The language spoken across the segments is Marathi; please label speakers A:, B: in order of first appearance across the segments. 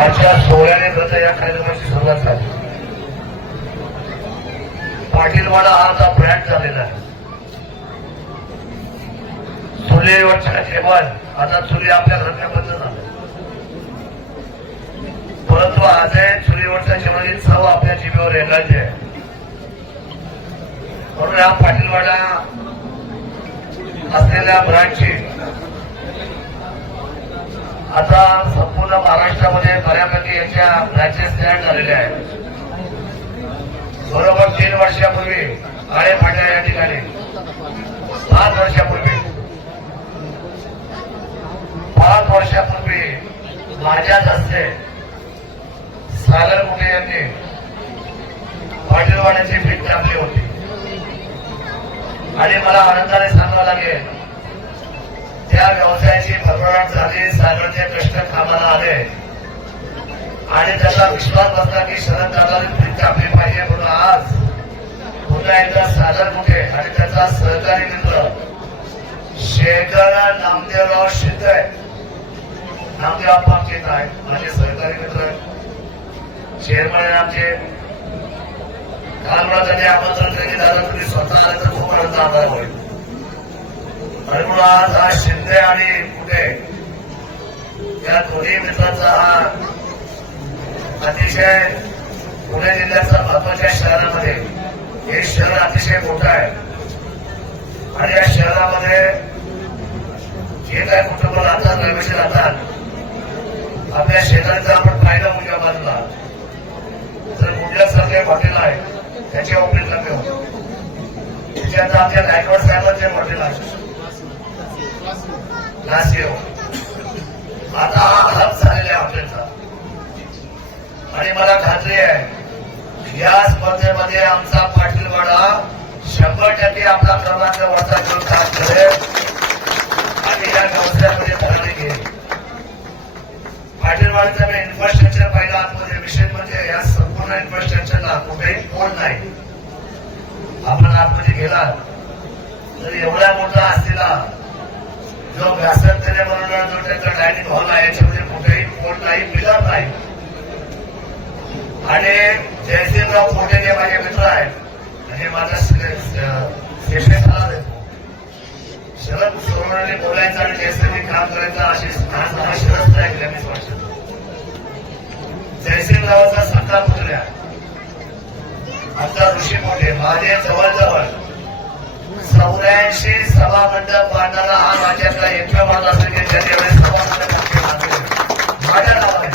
A: आजच्या सोहळ्याने प्रथा या कार्यक्रमाची सुरुवात झाली. पाटीलवाडा हा आमचा ब्रँड झालेला आहे. चुलीवरच्या जेवण आता चुली आपल्या घरात बंद झालं परंतु आजही चुलीवरच्या जेवणाची चव आपल्या जीवेवर रेंगाळते आहे म्हणून या पाटीलवाडा असलेल्या ब्रँडची आता महाराष्ट्रामध्ये बऱ्यापैकी यांच्या ब्रँचेस तयार झालेल्या आहेत. बरोबर तीन वर्षापूर्वी काळे फाट्या या ठिकाणी. पाच वर्षापूर्वी. पाच वर्षापूर्वी माझ्याच हस्ते सागर मुखे यांनी पाटीलवाड्याची भीट टाकली होती. आणि मला आनंदाने सांगावं लागेल त्या व्यवसायाची भरभराट झाली सागरचे कष्ट कामाला आले. आणि त्याचा विश्वास बसला की शरद दादाने भीट टाकली पाहिजे म्हणून आज पुन्हा एकदा सागर मुठे आणि त्याचा सहकारी मित्र शेखर नामदेवराव शिंदे. नामदेव आप्पा आमचे इथं माझे सहकारी मित्र आहेत. चेअरमन आमचे. काल मला त्यांनी आमंत्रण केले दादा तुम्ही स्वतः आले तर खूप आनंद आधार होईल. आणि म्हणून आज हा शिंदे आणि कुठे या दोन्ही मित्रांचा हा अतिशय पुणे जिल्ह्याचं महत्त्वाच्या शहरामध्ये हे शहर अतिशय मोठं आहे. आणि या शहरामध्ये जे काय कुटुंब राहतात रमेश राहतात आपल्या शेजारचा आपण फायदा उद्या बाजूला. तर मुंड्यासारखे हॉटेल आहे त्याचे ऑपरेट कमी होतो त्याच्यात आमच्या गायकवाड साहेबांचे हॉटेल आहे. नाशिव आता हा झालेला आहे हॉटेलचा. आणि मला खात्री आहे या स्पर्धेमध्ये आमचा पाटीलवाडा शंभर टक्के आपला क्रमांक वरचा घेऊन काम करेल. आणि या व्यवसायामध्ये धरणी घेईल. पाटीलवाडीचा मी इन्फ्रास्ट्रक्चर पाहिला आतमध्ये विशेष म्हणजे या संपूर्ण इन्फ्रास्ट्रक्चरला कुठेही कोण नाही. आपण आतमध्ये गेलात तर एवढा मोठा असलेला जो व्यासंतने बनवणारा जो त्यांचा डायनिंग हॉल आहे याच्यामध्ये कुठेही कोण नाही मिळत नाही. आणि जयसिंगराव पोटे जे माझे मित्र आहेत. आणि माझा सेशन सल्ला देतो शरद सोनवणे बोलायचं आणि जयसिंग काम करायचं अशी आज शरद नाही गेल्या वर्षात जयसिंगरावाचा सत्ता पुतळ्या आमचा ऋषी मोठे माझे जवळजवळ चौऱ्याऐंशी सभा मंडप बांधणारा हा राज्यातला एकमेव भाग असेल की ज्याने वेळेस सभा मंडप माझ्या नावाने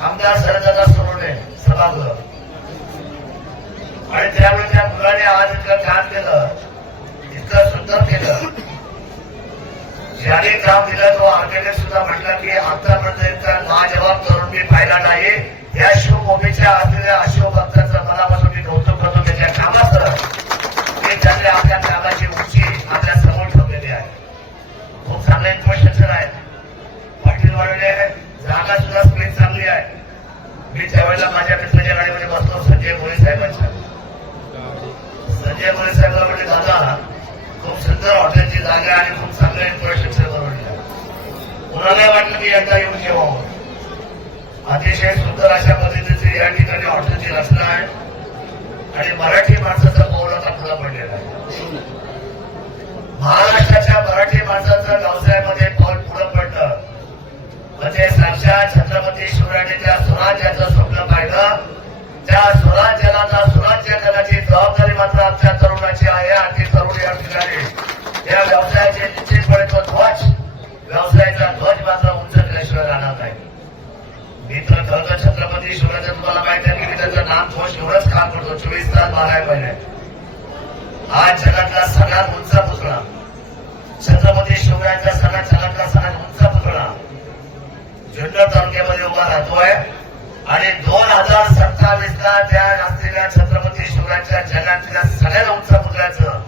A: आमदार शरददादा सभागृह. आणि त्यावेळी त्या मुलाने आज इतकं काम केलं इतकं सुंदर केलं. ज्याने काम दिलं तो आर्किटेक्ट सुद्धा म्हटला की आतापर्यंत इतका लाजवाब तरुण मी पाहिला नाही. या शिवभूमीच्या असलेल्या शिवभक्ताचं संजय मोरे साहेबांच्या. संजय मोरे साहेबांना म्हणजे दादा खूप सुंदर हॉटेलची जागा आणि खूप चांगलं इन्फ्रास्ट्रक्चर बनवलेलं आहे वाटलं की एकदा येऊन जेवावं. अतिशय सुंदर अशा पद्धतीचे या ठिकाणी हॉटेलची रचना आहे. आणि मराठी माणसाचा पाऊल आता खुला पडलेला आहे. महाराष्ट्राच्या मराठी माणसाचा व्यवसायामध्ये करतो चोवीस तास बारा महिने आज जगातला सगळ्यात उंच पुतळा छत्रपती शिवरायांचा सगळ्यात जगातला सगळ्यात उंच पुतळा जुन्नर तालुक्यामध्ये उभा राहतोय. आणि दोन हजार सत्तावीस ला त्या असलेल्या छत्रपती शिवरायांच्या जगातल्या सगळ्यात उंच पुतळ्याचं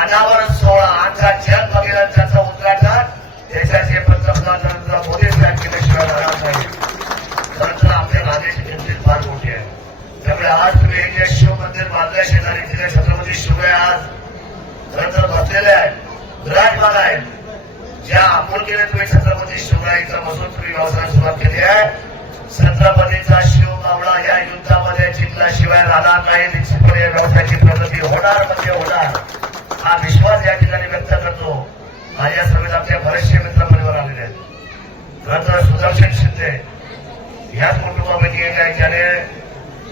A: अनावरण सोहळा आजचा जग बघेल त्याचं उद्घाटन देशाचे पंतप्रधान नरेंद्र मोदी साहेब केल्याशिवाय राहणार नाही. खरं तर आपल्या राज्याची किंमत फार मोठी आहे त्यामुळे आज मध्ये बांधल्या शेजारी तिथे छत्रपती शिवाय आज खरंतर बसलेले आहेत. विराजमान आहेत. ज्या आपुलकीने तुम्ही छत्रपती शिवरायांचा बसून तुम्ही व्यवसाय सुरुवात केली आहे. छत्रपतीचा शिव मावळा या युद्धामध्ये जिंकल्याशिवाय राहणार नाही. निश्चितपणे या व्यवसायाची प्रगती होणार म्हणजे होणार. हा विश्वास या ठिकाणी व्यक्त करतो. माझ्या संविधानातले बरेचसे मित्र परिवार आलेले आहेत. नंतर सुदर्शन शिंदे याच कुटुंबापैकी एक आहे ज्याने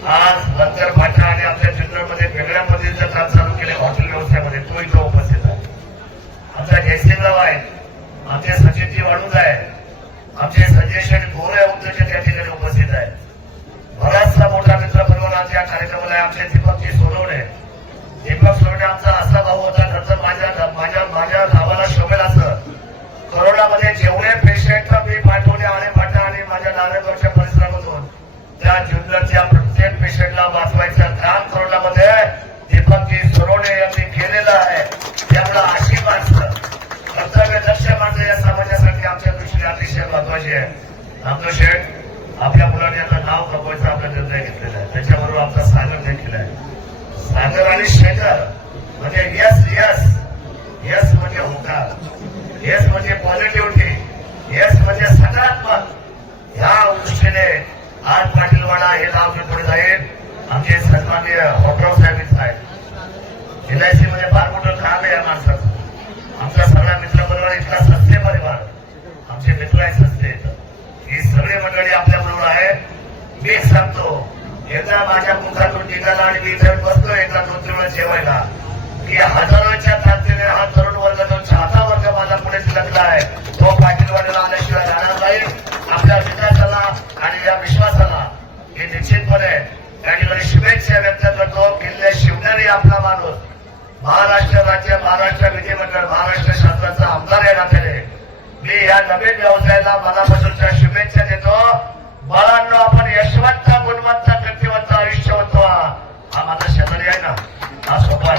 A: आज नंतर फाटा आणि आपल्या जुन्नरमध्ये वेगळ्या पद्धतीचं काम चालू केले हॉटेल व्यवसायामध्ये तो इथं उपस्थित आहे. आमचा जयसिंगराव आहे. आमचे सचिनजी वाळूज आहे. आमचे संजय शेठ गोरे उद्योजक त्या ठिकाणी उपस्थित आहे. बराचसा मोठा मित्र परिवार आज या कार्यक्रमाला आहे. आमचे दीपकजी सोनवणे. दीपक सोनवणे आमचा असा भाऊ होता. खरंतर माझ्या माझ्या माझ्या गावाला शोभेल असं. करोनामध्ये जेवढे आमच्या अतिशय महत्वाची आहे. आमचं शेठ आपल्या मुलांनी आता नाव कमवायचा आपला निर्णय घेतलेला आहे. त्याच्याबरोबर आमचा सागर देखील आहे. सागर आणि शेखर म्हणजे यस यस. यस म्हणजे होकार. यस म्हणजे पॉझिटिव्हिटी यस म्हणजे सकारात्मक. ह्या दृष्टीने आज पाटीलवाडा हे नाव मी पुढे जाईल. आमचे सन्माननीय हॉटराव साहेब इथं आहेत एलआयसी मध्ये फार मोठं काम आहे या माणसाचं. आमचा सगळा मित्र परिवार इथला सस्ते परिवार आमचे मित्र आहेत सस्ते ही सगळी मंडळी आपल्या बरोबर आहे मी सांगतो. एकदा माझ्या मुखातून निघाला आणि मी जर बसतो एकदा दोन वेळा जेवायला. की हजारोच्या ताकदीने हा तरुण वर्ग जो चाहता वर्ग माझा पुढे तिलकला आहे तो पाटीलवाडीला आल्याशिवाय राहणार नाही. आपल्या विकासाला आणि या विश्वासाला हे निश्चितपणे त्या ठिकाणी शुभेच्छा व्यक्त करतो. किल्ले शिवणारी आपला माणूस. महाराष्ट्र राज्य महाराष्ट्र विधिमंडळ महाराष्ट्र शासनाचा आमदार या नात्याने. मी या नवीन व्यवसायाला मनापासूनच्या शुभेच्छा देतो. बाळांनो आपण यशवंत गुणवंत कृतिवंत आयुष्यवंत व्हा. हा माझा शेजारी आहे ना हा सोपान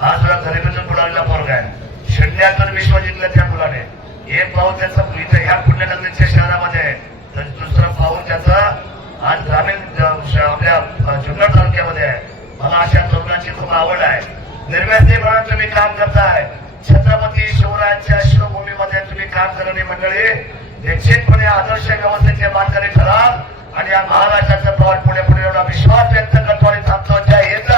A: हा सुद्धा गरिबीतून बुडालेला पोरगा आहे. शून्यातून विश्व जिंकलं त्या मुलाने. एक पाऊल त्याचं इथं ह्या पुण्यनगरीच्या शहरामध्ये आहे. तर दुसरं पाऊल त्याचं आज ग्रामीण आपल्या जुन्नर तालुक्यामध्ये आहे. मला अशा तरुणाची खूप आवड आहे. निर्व्यसनी म्हणून तुम्ही काम करताय. छत्रपती शिवरायांच्या शिवभूमीमध्ये तुम्ही काम करणारी मंडळी निश्चितपणे आदर्श व्यवस्थेचे मानकरी ठरा आणि या महाराष्ट्राचं पाऊल पुढे पुढे एवढा विश्वास व्यक्त करतो आणि थांबतो. जय हिंद.